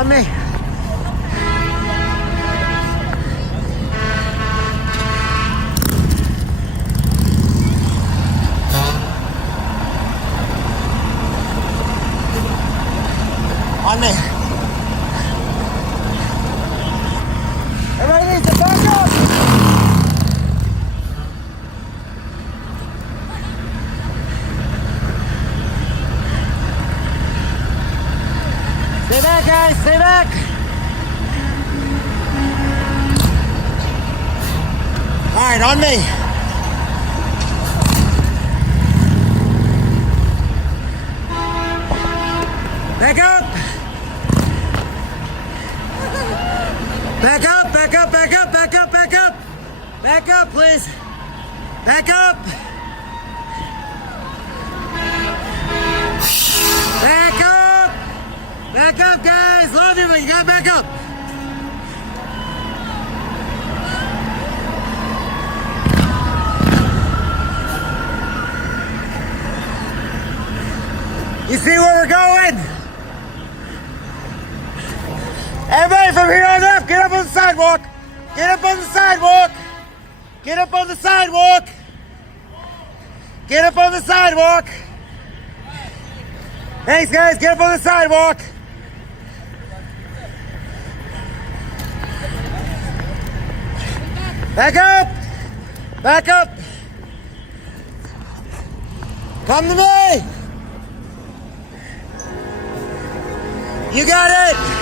On me. On me. Everybody needs to back up. Stay back, guys. Stay back. All right, on me. Back up. Back up, back up, back up, back up, back up. Back up, please. Back up. Back up. Back up, guys. Love you, but you gotta back up. You see where we're going? Everybody from here on up, get up on the sidewalk. Get up on the sidewalk. Get up on the sidewalk. Get up on the sidewalk. Thanks, guys. Get up on the sidewalk. Back up. Back up. Come to me. You got it.